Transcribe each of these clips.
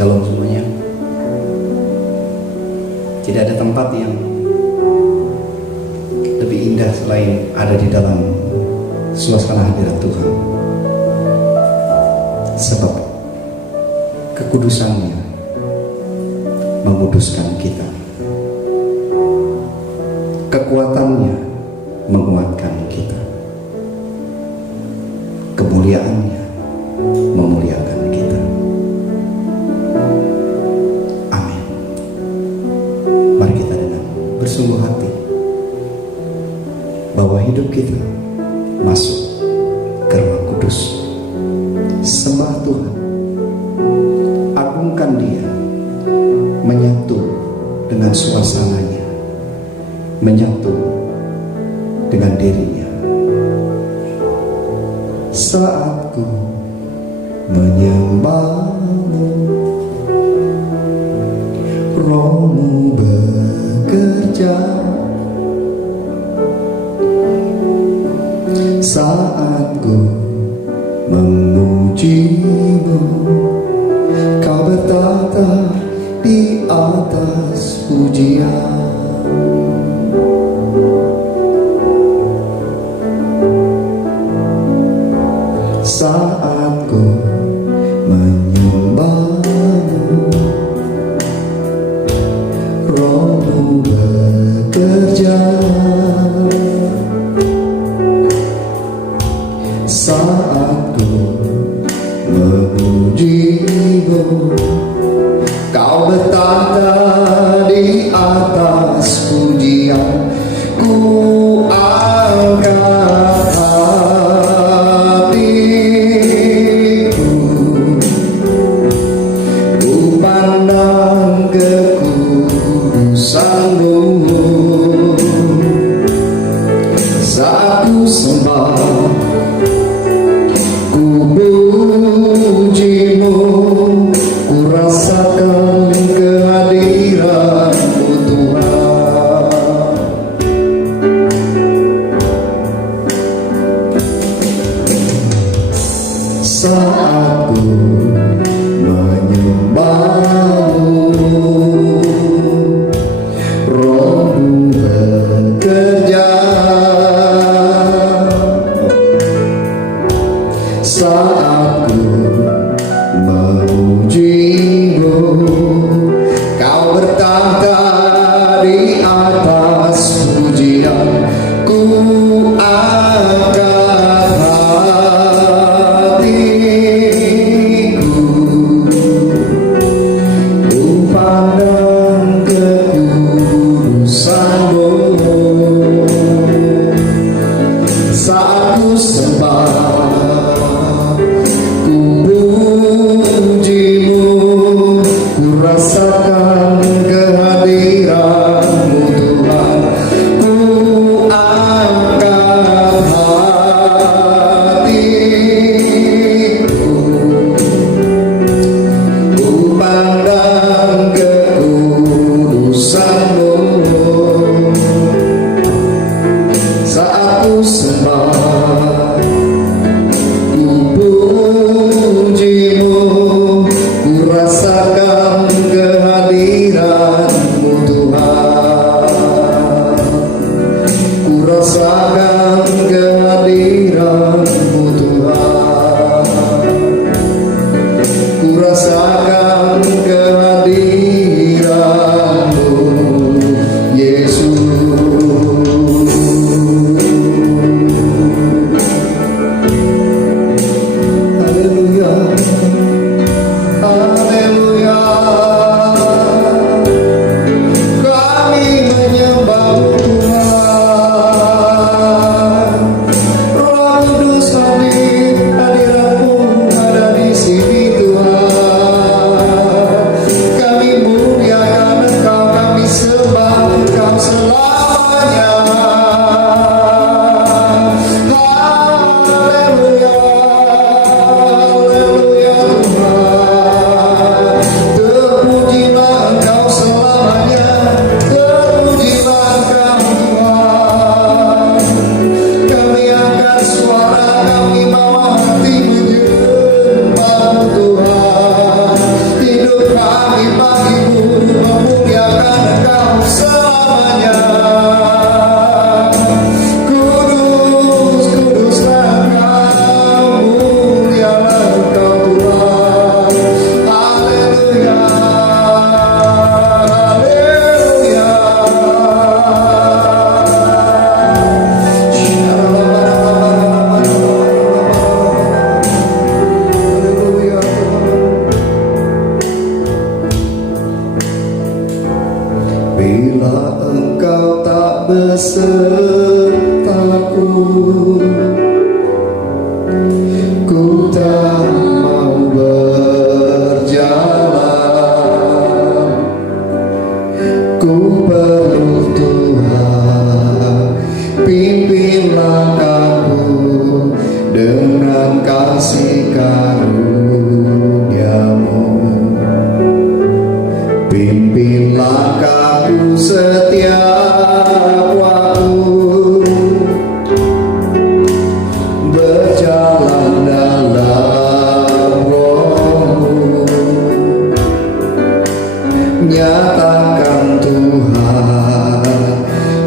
Shalom semuanya. Tidak ada tempat yang lebih indah selain ada di dalam suasana hadirat Tuhan. Sebab kekudusannya menguduskan kita, kekuatannya menguatkan kita, kemuliaannya memuliakan kita. Amin. Mari kita dengan bersungguh hati bahwa hidup kita masuk ke Ruang Kudus. Sembah Tuhan, agungkan Dia, menyatu dengan suasananya, menyatu dengan dirinya. Saat ku menyembah-Mu, Roh-Mu bekerja. Saat ku memuji-Mu, Kau bertata di atas pujian. Saat ku menyembah-Mu, Roh-Mu bekerja. Saat ku memuji-Mu, Kau bertata di atas pujian. Ku angkat hatiku, ku pandang kekudusan-Mu. Saat ku sembah, ku puji-Mu, ku rasakan kehadiran-Mu Tuhan. Saat ku menyembah-Mu, Roh-Mu bekerja. Saat ku memuji-Mu, Kau bertata di atas pujian. Ku angkat hatiku, ku pandang kekudusan-Mu. Saat ku sembah, ku puji-Mu, ku rasakan kehadiran-Mu Tuhan. Ku angkat hatiku, ku pandang kekudusan-Mu. Saat ku sembah, ku puji-Mu, ku rasakan kehadiran-Mu Tuhan. Ku rasakan kehadiran-Mu Tuhan. Ku rasakan kehadiran-Mu Yesus. Haleluya, haleluya. Bila Engkau tak besertaku, ku tak mau berjalan. Ku perlu Tuhan, pimpin langkahku dengan kasih karunia-Mu. Pimpin langkahku setiap waktu, berjalan dalam Roh-Mu. Nyatakan Tuhan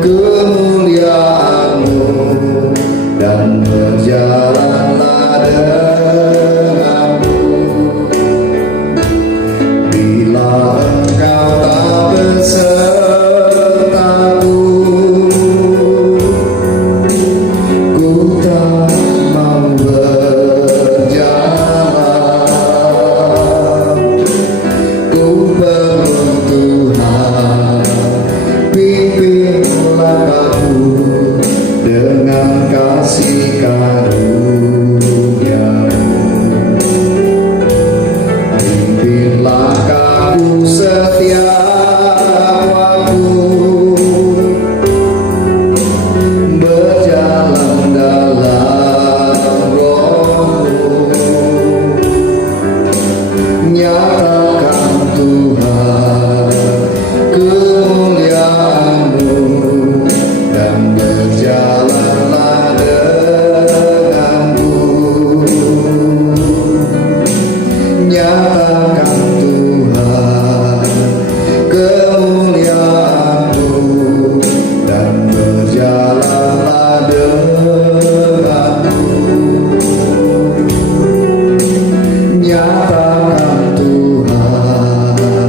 kemuliaan-Mu dan berjalanlah denganmu. Bila Engkau tak besertaku, ku tak mau berjalan. Ku perlu Tuhan, pimpin langkahku dengan kasih karunia-Mu. Pimpin langkahku setiap waktu, berjalan dalam Roh-Mu. Nyatakan Tuhan kemuliaan-Mu dan berjalanlah denganku. Nyatakan Tuhan kemuliaan-Mu dan berjalanlah denganku. Nyatakan Tuhan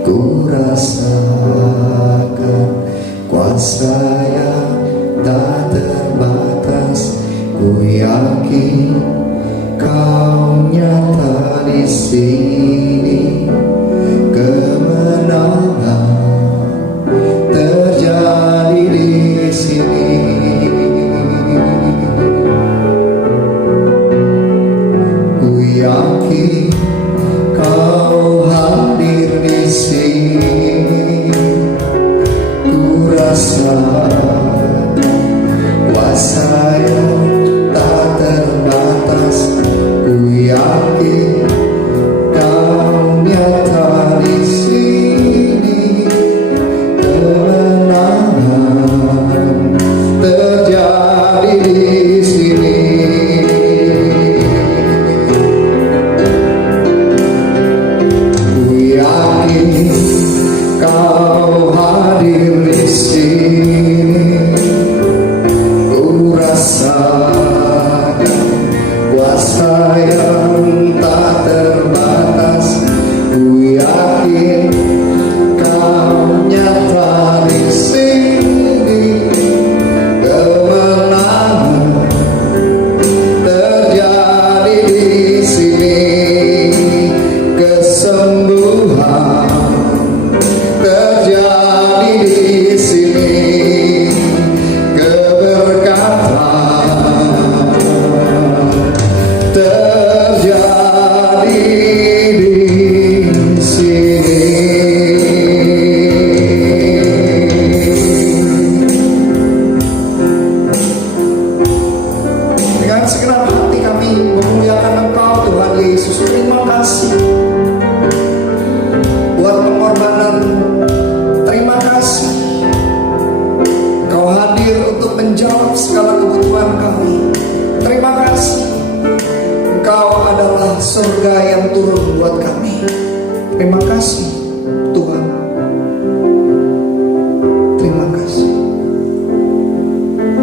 Ku rasakan kuasa yang tak terbatas. Ku yakin Kau nyata di sini. Kemenangan terjadi di sini. Ku yakin Kau hadir di sini. Ku rasa kuasa yang tak terbatas. Ku yakin Kau nyata di sini. Kemenangan terjadi di sini. Ku yakin Kau hadir di sini. Ku rasakan kuasa yang tak terbatas. Ku yakin Kau nyata di sini. Kemenangan terjadi di sini. Kesembuhan terjadi di sini. Keberkatan terjadi di sini. Dengan segenap hati kami memuliakan Engkau Tuhan Yesus. Terima kasih buat pengorbanan. Terima kasih Kau hadir untuk menjawab segala kebutuhan kami. Terima kasih Engkau adalah surga yang turun buat kami. Terima kasih Tuhan. Terima kasih.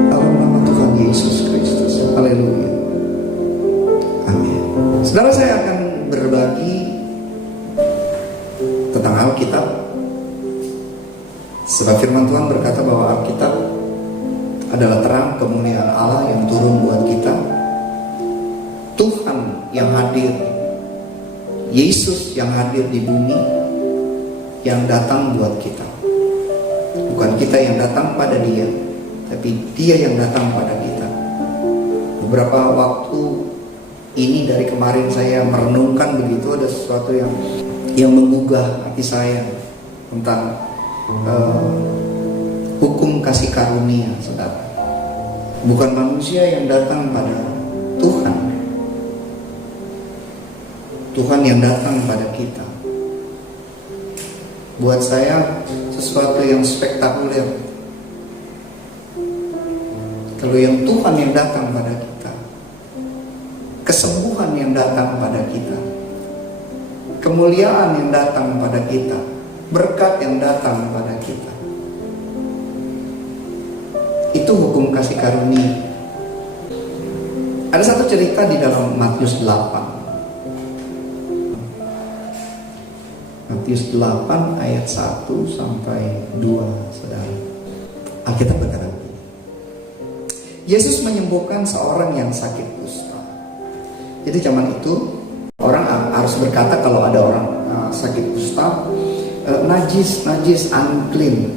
Dalam nama Tuhan Yesus Kristus. Haleluya. Amin. Saudara, saya akan berbagi tentang Alkitab. Sebab firman Tuhan berkata bahwa Alkitab adalah terang kemuliaan Allah yang turun buat kita. Tuhan yang hadir, Yesus yang hadir di bumi, yang datang buat kita. Bukan kita yang datang pada Dia, tapi Dia yang datang pada kita. Beberapa waktu ini dari kemarin saya merenungkan begitu, ada sesuatu yang menggugah hati saya tentang hukum kasih karunia, saudara. Bukan manusia yang datang pada Tuhan, Tuhan yang datang pada kita. Buat saya sesuatu yang spektakuler kalau yang Tuhan yang datang pada kita, kesembuhan yang datang pada kita, kemuliaan yang datang pada kita, berkat yang datang pada kita. Itu hukum kasih karunia. Ada satu cerita di dalam Matius 8. Matius 8 ayat 1 sampai 2, saudara. Alkitab berkata, Yesus menyembuhkan seorang yang sakit kusta. Jadi zaman itu orang harus berkata kalau ada orang sakit kusta, najis, unclean,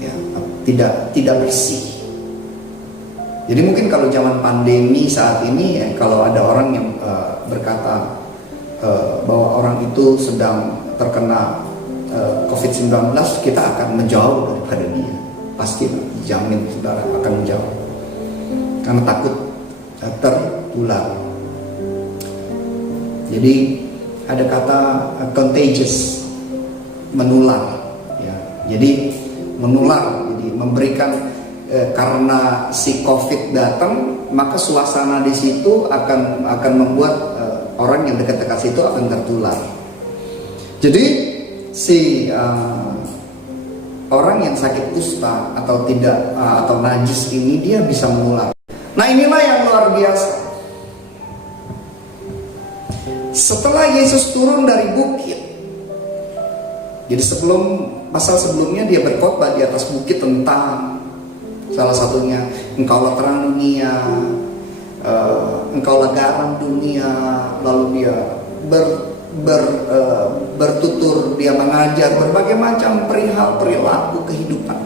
ya, tidak bersih. Jadi mungkin kalau zaman pandemi saat ini, ya, kalau ada orang yang berkata bahwa orang itu sedang terkena COVID-19, kita akan menjauh daripada dia. Pasti jamin saudara akan menjauh, karena takut tertular. Jadi ada kata contagious, menular, ya. Jadi menular, jadi memberikan karena si COVID datang, maka suasana di situ akan membuat orang yang dekat-dekat situ akan tertular. Jadi si orang yang sakit kusta atau tidak atau najis ini dia bisa menular. Nah, inilah yang luar biasa. Setelah Yesus turun dari bukit, Jadi pasal sebelumnya dia berkhotbah di atas bukit tentang salah satunya engkaulah terang dunia, engkaulah garam dunia. Lalu dia bertutur, dia mengajar berbagai macam perihal perilaku kehidupan.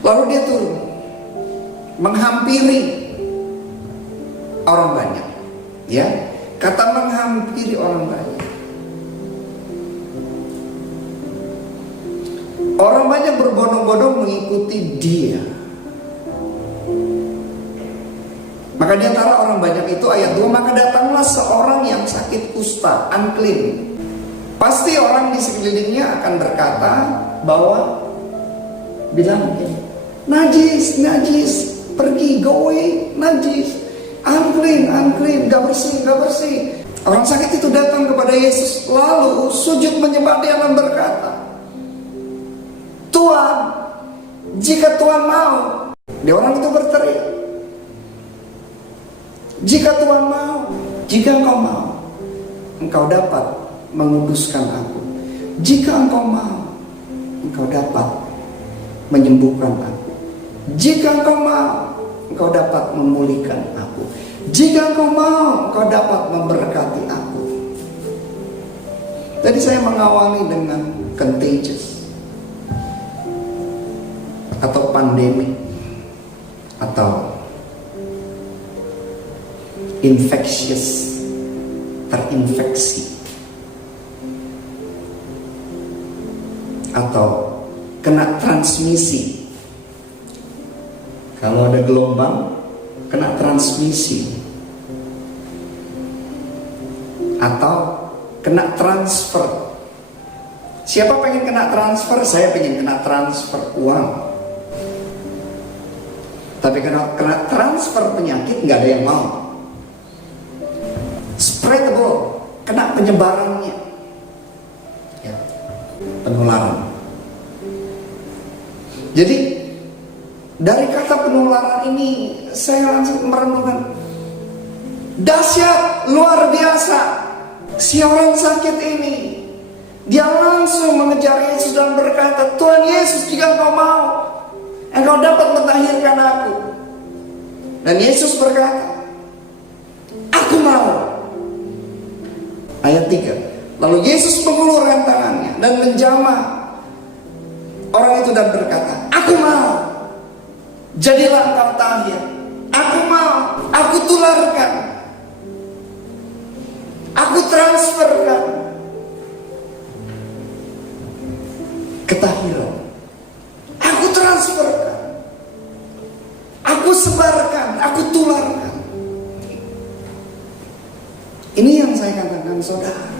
Lalu dia turun menghampiri orang banyak, ya, kata menghampiri orang banyak. Orang banyak berbondong-bondong mengikuti dia. Maka di antara orang banyak itu, ayat 2, maka datanglah seorang yang sakit kusta, unclean. Pasti orang di sekelilingnya akan berkata bahwa, bilang begini, najis, najis, pergi, go away, najis, unclean, unclean, gak bersih, gak bersih. Orang sakit itu datang kepada Yesus, lalu sujud menyembah dia dan berkata, Tuhan, jika Tuhan mau. Dia orang itu berteriak, jika Tuhan mau, jika engkau mau, engkau dapat menguduskan aku. Jika engkau mau, engkau dapat menyembuhkan aku. Jika engkau mau, engkau dapat memulihkan aku. Jika engkau mau, engkau dapat memberkati aku. Tadi saya mengawali dengan contagious atau pandemi atau infectious, terinfeksi, atau kena transmisi. Kalau ada gelombang, kena transmisi, atau kena transfer. Siapa pengen kena transfer? Saya pengen kena transfer uang. Tapi kena transfer penyakit nggak ada yang mau. Spreadable, kena penyebarannya, ya, penularan. Jadi dari kata penularan ini saya langsung merenungkan, dahsyat, luar biasa. Si orang sakit ini, dia langsung mengejar Yesus dan berkata, Tuhan Yesus, jika engkau mau, engkau dapat mentahirkan aku. Dan Yesus berkata, aku mau. Ayat 3. Lalu Yesus mengulurkan tangannya dan menjamah orang itu dan berkata, aku mau, jadilah engkau tahir. Aku mau, aku tularkan, aku transferkan ketahiran. Aku transferkan, aku sebarkan, aku tularkan. Ini yang saya katakan, saudara.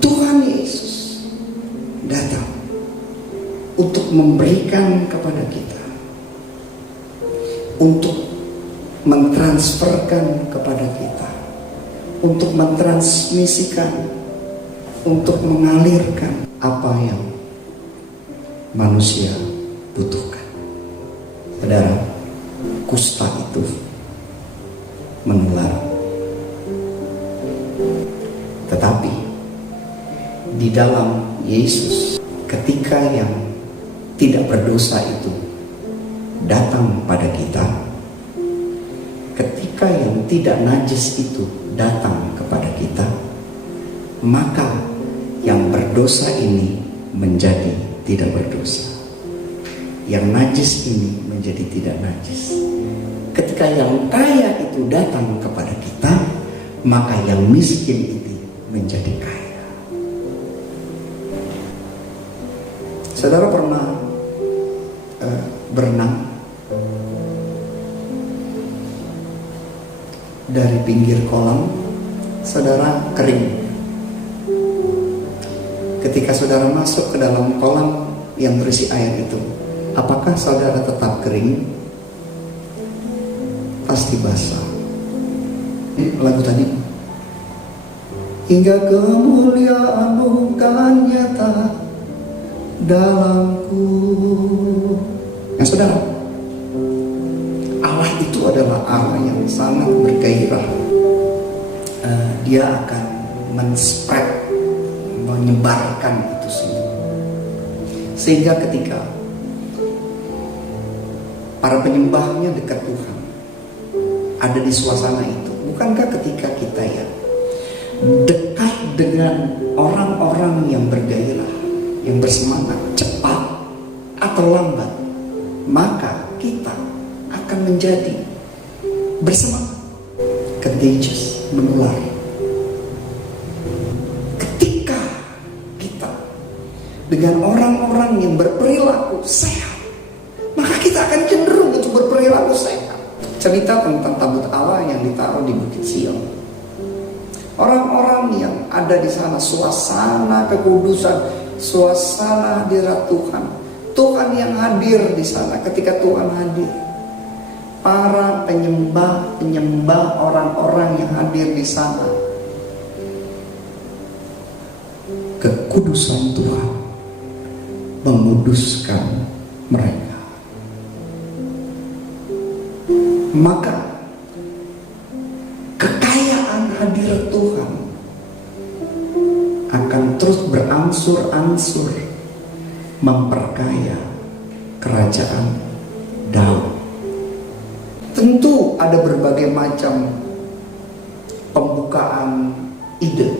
Tuhan Yesus datang untuk memberikan kepada kita, untuk mentransferkan kepada kita, untuk mentransmisikan, untuk mengalirkan apa yang manusia butuhkan. Saudara, kusta itu menular. Tetapi di dalam Yesus, ketika yang tidak berdosa itu datang pada kita, ketika yang tidak najis itu datang kepada kita, maka yang berdosa ini menjadi tidak berdosa, yang najis ini menjadi tidak najis. Ketika yang kaya itu datang kepada kita, maka yang miskin itu menjadi kaya. Saudara pernah berenang dari pinggir kolam, saudara kering. Ketika saudara masuk ke dalam kolam yang berisi air itu, apakah saudara tetap kering? Pasti basah. Lagu tadi, hingga kemuliaan bukan nyata dalamku. Nah saudara, Allah itu adalah Allah yang sangat bergairah. Dia akan men-spread, menyebarkan itu semua. Sehingga ketika para penyembahnya dekat Tuhan, ada di suasana itu, bukankah ketika kita ya dekat dengan orang-orang yang bergairah, yang bersemangat, cepat atau lambat, maka kita akan menjadi bersemangat, contagious, menular. Ketika kita dengan orang-orang yang berperilaku sehat, maka kita akan cenderung untuk berperilaku sehat. Cerita tentang tabut Allah yang ditaruh di Bukit Sion. Orang-orang yang ada di sana, suasana kekudusan, suasana hadirat Tuhan. Tuhan yang hadir di sana. Ketika Tuhan hadir, para penyembah orang-orang yang hadir di sana, kekudusan Tuhan menguduskan mereka. Maka kekayaan hadirat Tuhan akan terus berangsur-angsur memperkaya kerajaan Daud. Tentu ada berbagai macam pembukaan ide.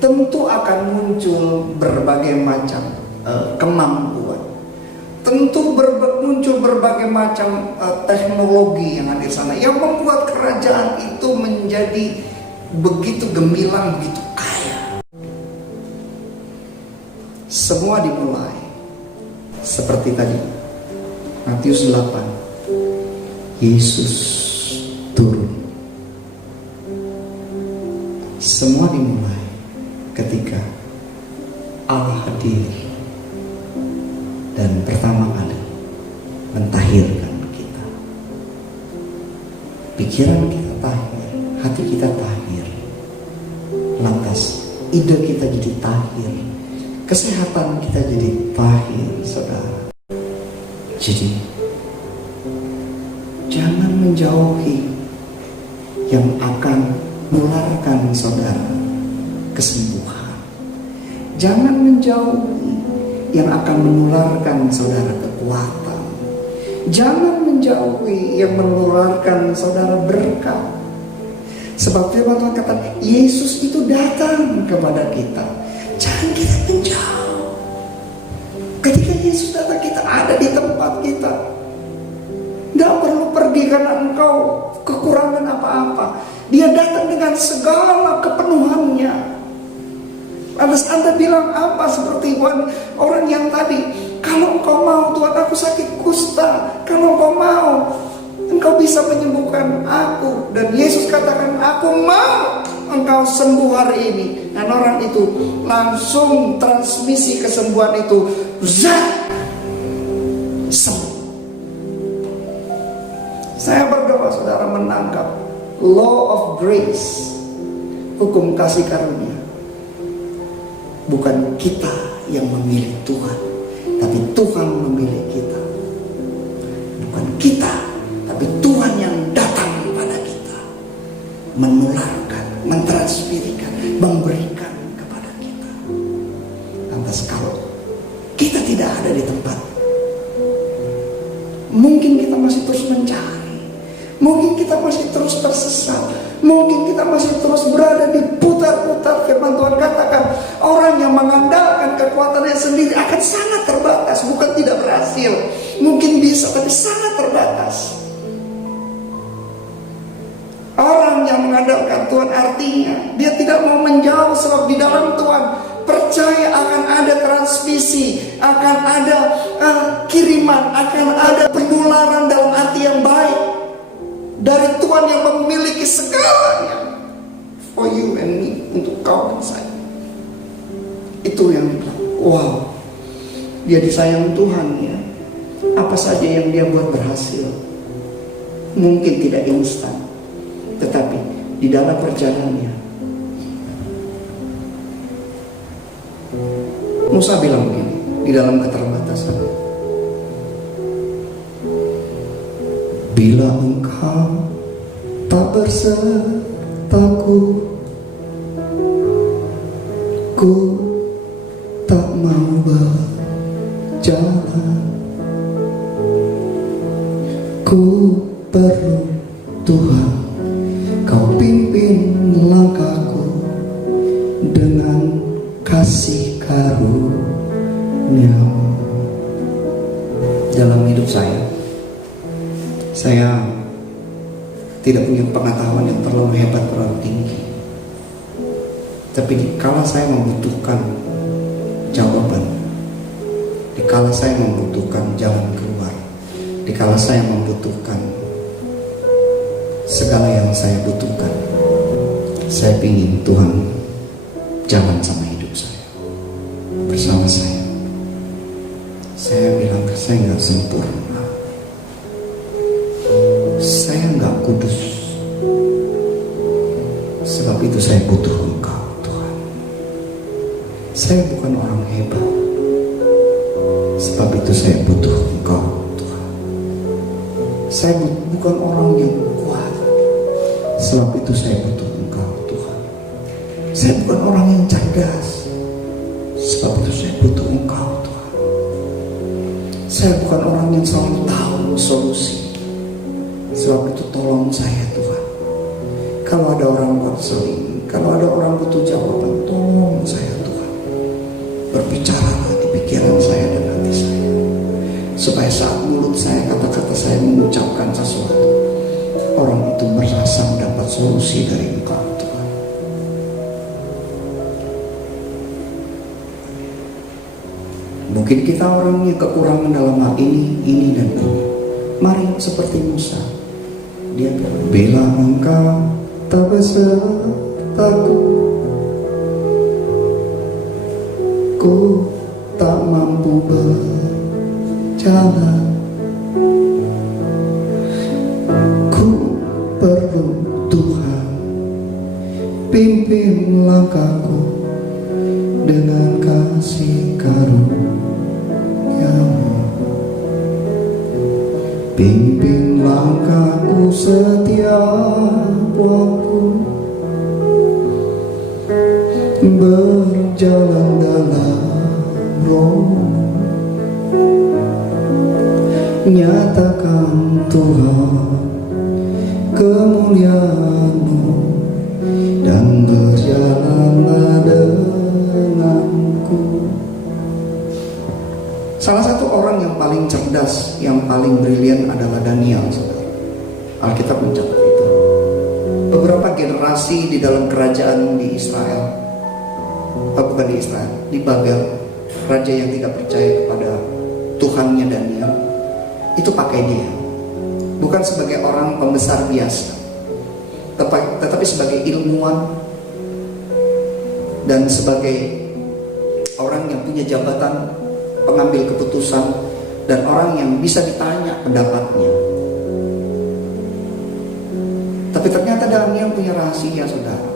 Tentu akan muncul berbagai macam kemampuan. Tentu muncul berbagai macam teknologi yang ada di sana, yang membuat kerajaan itu menjadi begitu gemilang, begitu kaya. Semua dimulai seperti tadi, Matius 8, Yesus turun. Semua dimulai ketika Allah hadir dan pertama kali mentahirkan kita. Pikiran kita tahir, hati kita tahir, lantas ide kita jadi tahir, kesehatan kita jadi tahir, saudara. Jadi jangan menjauhi yang akan menularkan saudara kesembuhan. Jangan menjauhi yang akan menularkan saudara kekuatan. Jangan menjauhi yang menularkan saudara berkat. Sebab firman Tuhan kata, Yesus itu datang kepada kita. Jangan kita menjauh. Ketika Yesus datang, kita ada di tempat kita. Tidak perlu pergi karena engkau kekurangan apa-apa. Dia datang dengan segala kepenuhannya. Lantas Anda bilang apa seperti orang yang tadi, kalau engkau mau Tuhan, aku sakit kusta, kalau engkau mau engkau bisa menyembuhkan aku. Dan Yesus katakan, aku mau engkau sembuh hari ini. Dan orang itu langsung transmisi kesembuhan itu sembuh. Saya berdoa saudara menangkap law of grace, hukum kasih karunia. Bukan kita yang memilih Tuhan, tapi Tuhan memilih kita. Bukan kita, tapi Tuhan yang datang kepada kita, menularkan, mentransferikan, memberikan kepada kita. Lantas kalau kita tidak ada di tempat, mungkin kita masih terus mencari, mungkin kita masih terus tersesat, mungkin kita masih terus berada di putar-putar. Firman Tuhan katakan, orang yang mengandalkan kekuatannya sendiri akan sangat terbatas. Bukan tidak berhasil, mungkin bisa, tapi sangat terbatas. Orang yang mengandalkan Tuhan artinya dia tidak mau menjauh, sebab di dalam Tuhan percaya akan ada transmisi, akan ada kiriman, akan ada penularan dalam arti yang baik dari Tuhan yang memiliki segalanya for you and me, untuk kau dan saya. Itu yang bilang, wow, dia disayang Tuhan ya. Apa saja yang dia buat berhasil. Mungkin tidak instan, tetapi di dalam perjalanannya, Musa bilang begini di dalam keterbatasan, bila engkau tak bersertaku, ku jalan. Ku perlu Tuhan, Kau pimpin langkahku dengan kasih karunia-Mu. Dalam hidup saya tidak punya pengetahuan yang terlalu hebat, terlalu tinggi. Tapi dikala saya membutuhkan jawaban, dikala saya membutuhkan jalan keluar, dikala saya membutuhkan segala yang saya butuhkan, saya ingin Tuhan jalan sama hidup saya, bersama saya. Saya bilang, saya nggak sempurna, saya nggak kudus, sebab itu saya butuh Engkau Tuhan. Saya bukan orang hebat, sebab itu saya butuh Engkau Tuhan. Saya bukan orang yang kuat, sebab itu saya butuh Engkau Tuhan. Saya bukan orang yang cerdas, sebab itu saya butuh Engkau Tuhan. Saya bukan orang yang selalu tahu solusi, sebab itu tolong saya Tuhan. Kalau ada orang berseling, kalau ada orang butuh jawaban, tolong saya Tuhan. Berbicaralah di pikiran saya dan hati saya, supaya saat mulut saya, kata-kata saya mengucapkan sesuatu, orang itu merasa mendapat solusi dari Engkau Tuhan. Mungkin kita orang yang kekurangan dalam hal ini dan ini. Mari seperti Musa, dia bilang, bila Engkau tak besertaku, ku tak mampu berjalan. Ku perlu Tuhan, pimpin langkahku dengan kasih karunia-Mu. Pimpin langkahku setiap waktu, berjalan dalam Roh. Nyatakan Tuhan kemuliaan-Mu dan berjalanlah denganku. Salah satu orang yang paling cerdas, yang paling brilian adalah Daniel, saudara. Alkitab mencatat itu. Beberapa generasi di dalam kerajaan di Israel, bukan di Israel, di Babel, raja yang tidak percaya kepada Tuhannya Daniel, itu pakai dia. Bukan sebagai orang pembesar biasa, tetapi sebagai ilmuwan dan sebagai orang yang punya jabatan pengambil keputusan dan orang yang bisa ditanya pendapatnya. Tapi ternyata Daniel punya rahasia, saudara.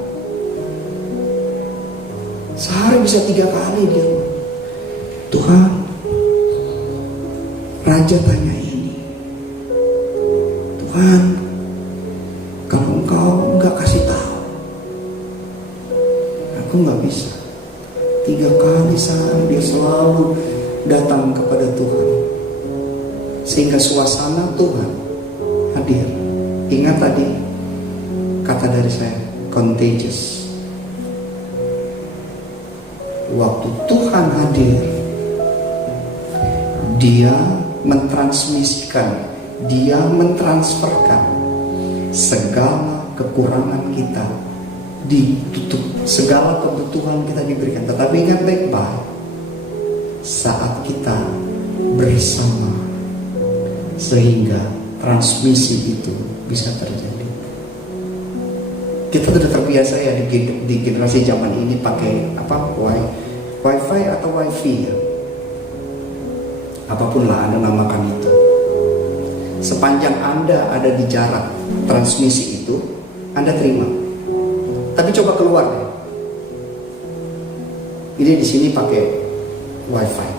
Sehari bisa 3 kali dia, Tuhan, raja tanya ini, Tuhan, kalau Engkau nggak kasih tahu, aku nggak bisa. 3 kali sehari dia selalu datang kepada Tuhan, sehingga suasana Tuhan hadir. Ingat tadi kata dari saya, contagious. Waktu Tuhan hadir, Dia mentransmisikan, Dia mentransferkan segala kekurangan kita ditutup, segala kebutuhan kita diberikan. Tetapi ingat baik-baik, saat kita bersama, sehingga transmisi itu bisa terjadi. Kita sudah terbiasa ya di generasi zaman ini pakai wifi atau wifi ya, apapun lah Anda namakan itu. Sepanjang Anda ada di jarak transmisi itu, Anda terima. Tapi coba keluar deh. Ini di sini pakai wifi,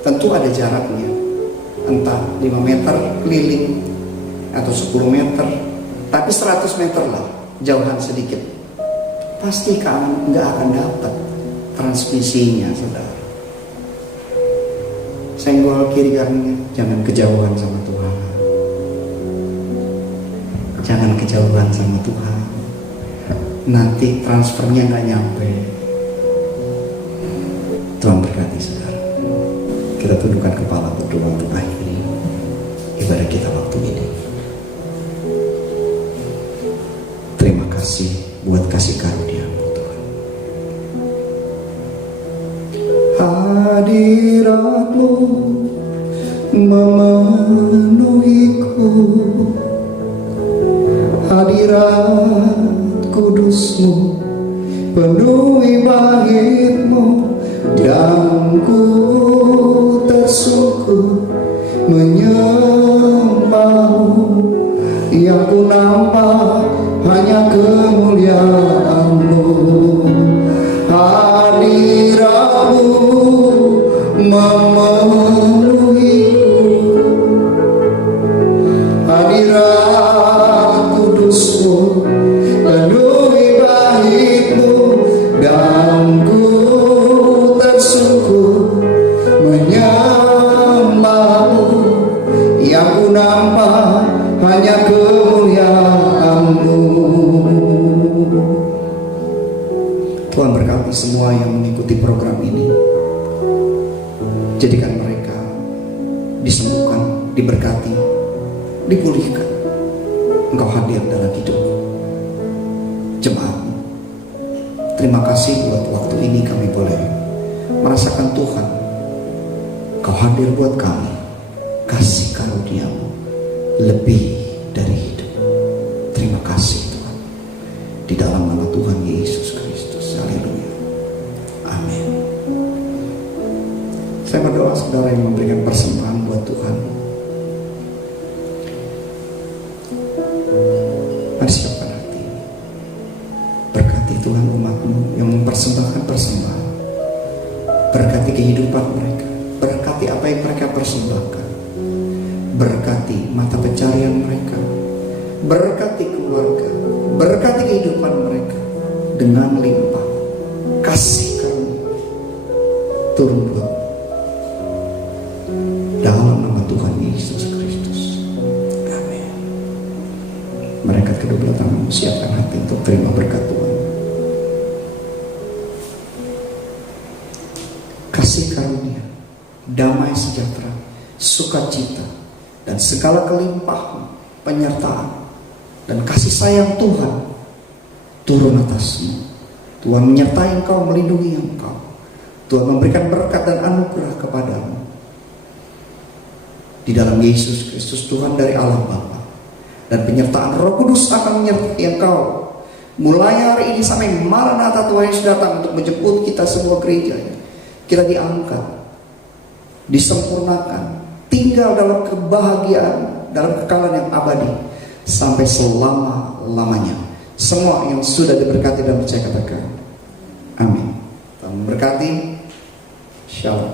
tentu ada jaraknya, entah 5 meter keliling atau 10 meter, tapi 100 meter lah, jauhan sedikit, pasti nggak akan dapat transmisinya, saudara. senggol kiri kanannya, jangan kejauhan sama Tuhan. Jangan kejauhan sama Tuhan. Nanti transfernya nggak nyampe. Tuhan berkati saudara. Kita tundukkan kepala berdoa untuk akhiri ibadah kita waktu ini. Terima kasih buat kasih karunia-Mu Tuhan. Hadirat-Mu memenuhiku, hadirat kudus-Mu penuhi bait-Mu, dan ku tersungkur menyembah-Mu. Yang ku nampak hanya kemuliaan-Mu. Hadirat-Mu memenuhiku, hadirat kudus-Mu penuhi bait-Mu, dan ku tersungkur menyembah-Mu. Yang ku nampak hanya kemuliaan-Mu. Tuhan berkati semua yang mengikuti program ini. Jadikan mereka disembuhkan, diberkati, dipulihkan. Engkau hadir dalam hidup jemaat-Mu. Terima kasih buat waktu ini kami boleh merasakan Tuhan. Kau hadir buat kami. Kasih karunia-Mu lebih dari hidup. Terima kasih Tuhan. Di dalam nama Tuhan Yesus Kristus. Haleluya. Amin. Saya berdoa saudara yang memberikan persembahan buat Tuhan. Mari siapkan hati. Berkati Tuhan umat-Mu yang mempersembahkan persembahan. Berkati kehidupan mereka. Berkati apa yang mereka persembahkan. Berkati mata pencarian mereka. Berkati keluarga. Berkati kehidupan mereka dengan limpah. Kasih karunia turun buat dalam nama Tuhan Yesus Kristus. Amin. Mereka kedua belah tangan, siapkan hati untuk terima berkat Tuhan. Kasih karunia, damai sejahtera, sukacita, dan segala kelimpahan, penyertaan, dan kasih sayang Tuhan turun atasmu. Tuhan menyertai engkau, melindungi engkau. Tuhan memberikan berkat dan anugerah kepadamu. Di dalam Yesus Kristus Tuhan dari Allah Bapa dan penyertaan Roh Kudus akan menyertai engkau mulai hari ini sampai Maranatha Tuhan Yesus datang untuk menjemput kita semua gerejanya. Kita diangkat, disempurnakan, tinggal dalam kebahagiaan, dalam kekalahan yang abadi sampai selama-lamanya. Semua yang sudah diberkati dan percaya katakan amin. Tuhan memberkati. Shalom.